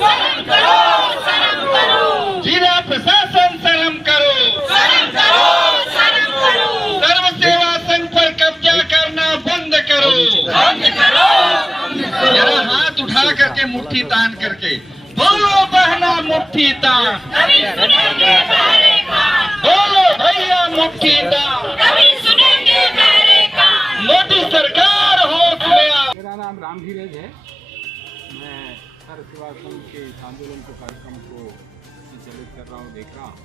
शर्म करो, शर्म करो। जिला प्रशासन शर्म करो, शर्म करो, शर्म करो। सर्व सेवा संघ पर कब्जा करना बंद करो, बंद करो, बंद करो। जरा हाथ उठा करके मुट्ठी तान करके बोलो बहना मुट्ठी तान, कभी सुनेंगे मेरे कान। बोलो भैया मुट्ठी तान, कभी सुनेंगे मेरे कान। मोदी सरकार होश में आ। मेरा नाम राम धीरज है। मैं सर्व सेवा संघ के इस आंदोलन को कार्यक्रम को संचालित कर रहा हूँ, देख रहा हूँ।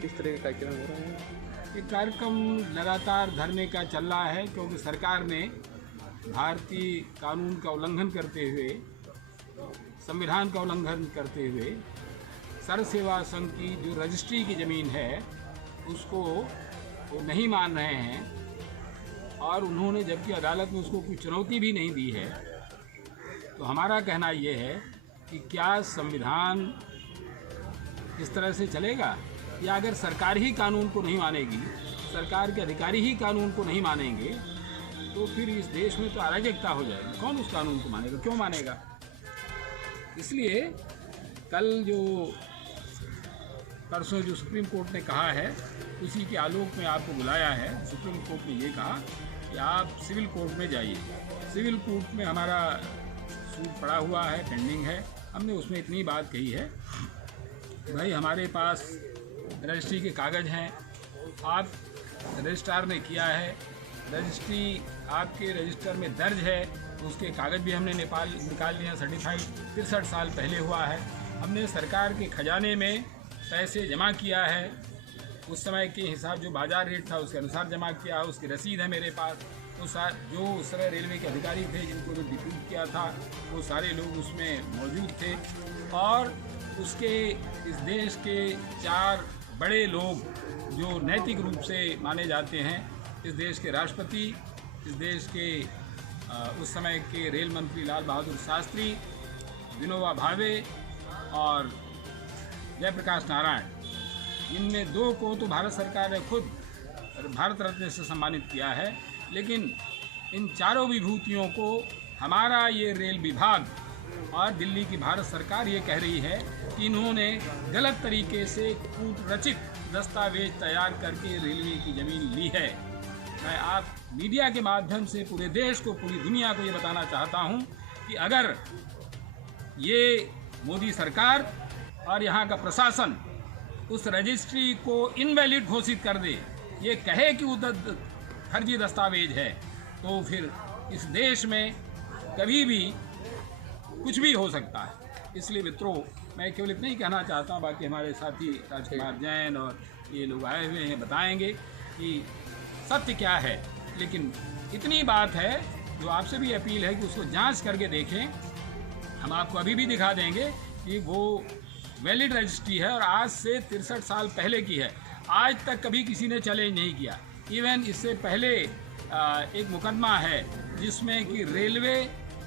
किस तरह का कार्यक्रम हो रहा है? ये कार्यक्रम लगातार धरने का चल रहा है क्योंकि सरकार ने भारतीय कानून का उल्लंघन करते हुए, संविधान का उल्लंघन करते हुए सर्व सेवा संघ की जो रजिस्ट्री की ज़मीन है उसको वो नहीं मान रहे हैं और उन्होंने जबकि अदालत में उसको कोई चुनौती भी नहीं दी है। तो हमारा कहना ये है कि क्या संविधान इस तरह से चलेगा, या अगर सरकार ही कानून को नहीं मानेगी, सरकार के अधिकारी ही कानून को नहीं मानेंगे, तो फिर इस देश में तो अराजकता हो जाएगी। कौन उस कानून को मानेगा, क्यों मानेगा? इसलिए कल जो परसों जो सुप्रीम कोर्ट ने कहा है उसी के आलोक में आपको बुलाया है। सुप्रीम कोर्ट ने ये कहा कि आप सिविल कोर्ट में जाइए। सिविल कोर्ट में हमारा सूट पड़ा हुआ है, पेंडिंग है। हमने उसमें इतनी बात कही है कि भाई हमारे पास रजिस्ट्री के कागज़ हैं, आप रजिस्ट्रार ने किया है, रजिस्ट्री आपके रजिस्टर में दर्ज है, उसके कागज़ भी हमने निकाल लिया, सर्टिफाइड 63 साल पहले हुआ है। हमने सरकार के खजाने में पैसे जमा किया है, उस समय के हिसाब जो बाज़ार रेट था उसके अनुसार जमा किया, उसकी रसीद है मेरे पास। तो जो उस समय रेलवे के अधिकारी थे जिनको जो डिप्यूट किया था वो सारे लोग उसमें मौजूद थे। और उसके इस देश के 4 बड़े लोग जो नैतिक रूप से माने जाते हैं, इस देश के राष्ट्रपति, इस देश के उस समय के रेल मंत्री लाल बहादुर शास्त्री, विनोबा भावे और जयप्रकाश नारायण, इनमें 2 को तो भारत सरकार ने खुद भारत रत्न से सम्मानित किया है, लेकिन इन चारों विभूतियों को हमारा ये रेल विभाग और दिल्ली की भारत सरकार ये कह रही है कि इन्होंने गलत तरीके से कूटरचित दस्तावेज तैयार करके रेलवे की ज़मीन ली है। मैं आप मीडिया के माध्यम से पूरे देश को, पूरी दुनिया को ये बताना चाहता हूँ कि अगर ये मोदी सरकार और यहाँ का प्रशासन उस रजिस्ट्री को इनवैलिड घोषित कर दे, ये कहे कि वो फर्जी दस्तावेज है, तो फिर इस देश में कभी भी कुछ भी हो सकता है। इसलिए मित्रों, मैं केवल इतना ही कहना चाहता हूँ, बाकी हमारे साथी राजकुमार जैन और ये लोग आए हुए हैं, बताएंगे कि सत्य क्या है। लेकिन इतनी बात है जो आपसे भी अपील है कि उसको जांच करके देखें। हम आपको अभी भी दिखा देंगे कि वो वैलिड रजिस्ट्री है और आज से 63 साल पहले की है। आज तक कभी किसी ने चैलेंज नहीं किया। इवन इससे पहले एक मुकदमा है जिसमें कि रेलवे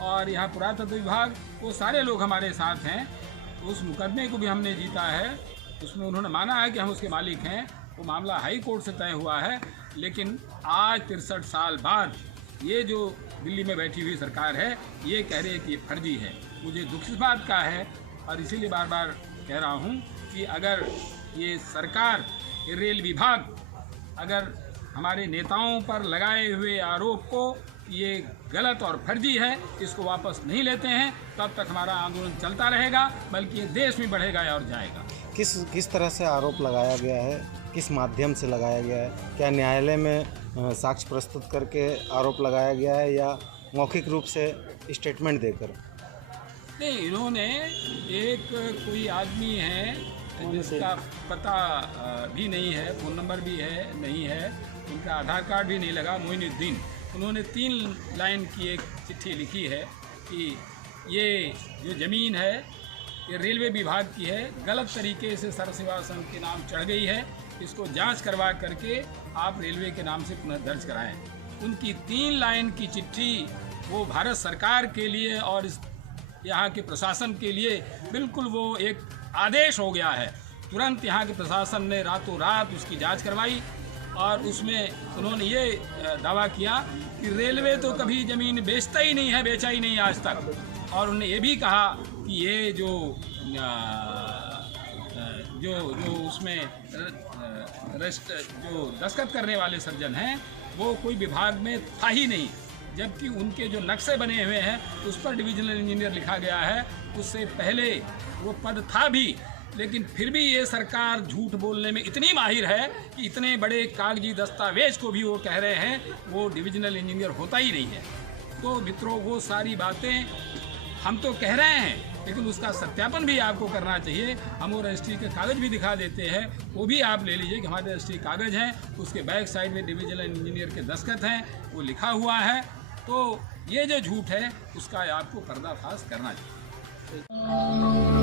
और यहाँ पुरातत्व विभाग, वो सारे लोग हमारे साथ हैं। उस मुकदमे को भी हमने जीता है, उसमें उन्होंने माना है कि हम उसके मालिक हैं। वो मामला हाई कोर्ट से तय हुआ है, लेकिन आज 63 साल बाद ये जो दिल्ली में बैठी हुई सरकार है ये कह रही है कि ये फर्जी है। मुझे दुख इस बात का है और इसीलिए बार बार कह रहा हूँ कि अगर ये सरकार, ये रेल विभाग अगर हमारे नेताओं पर लगाए हुए आरोप को ये गलत और फर्जी है, इसको वापस नहीं लेते हैं, तब तक हमारा आंदोलन चलता रहेगा, बल्कि ये देश में बढ़ेगा और जाएगा। किस तरह से आरोप लगाया गया है, किस माध्यम से लगाया गया है? क्या न्यायालय में साक्ष्य प्रस्तुत करके आरोप लगाया गया है या मौखिक रूप से स्टेटमेंट देकर? नहीं, इन्होंने एक कोई आदमी है जिसका पता भी नहीं है, फ़ोन नंबर भी है नहीं है, उनका आधार कार्ड भी नहीं लगा, मोइनुद्दीन, उन्होंने 3 लाइन की एक चिट्ठी लिखी है कि ये जो ज़मीन है ये रेलवे विभाग की है, गलत तरीके से सर्व सेवा संघ के नाम चढ़ गई है, इसको जांच करवा करके आप रेलवे के नाम से पुनः दर्ज कराएं। उनकी 3 लाइन की चिट्ठी वो भारत सरकार के लिए और इस यहाँ के प्रशासन के लिए बिल्कुल वो एक आदेश हो गया है। तुरंत यहाँ के प्रशासन ने रातों रात उसकी जांच करवाई और उसमें उन्होंने ये दावा किया कि रेलवे तो कभी ज़मीन बेचता ही नहीं है, बेचा ही नहीं आज तक। और उन्होंने ये भी कहा कि ये जो उसमें जो दस्तखत करने वाले सर्जन हैं वो कोई विभाग में था ही नहीं, जबकि उनके जो नक्शे बने हुए हैं उस पर डिविजनल इंजीनियर लिखा गया है। उससे पहले वो पद था भी, लेकिन फिर भी ये सरकार झूठ बोलने में इतनी माहिर है कि इतने बड़े कागजी दस्तावेज को भी वो कह रहे हैं वो डिविजनल इंजीनियर होता ही नहीं है। तो मित्रों, वो सारी बातें हम तो कह रहे हैं, लेकिन उसका सत्यापन भी आपको करना चाहिए। हम वो रजिस्ट्री के कागज़ भी दिखा देते हैं, वो भी आप ले लीजिए कि हमारे रजिस्ट्री कागज़ हैं, उसके बैक साइड में डिविजनल इंजीनियर के दस्तखत हैं, वो लिखा हुआ है। तो ये जो झूठ है उसका आपको पर्दाफाश करना चाहिए।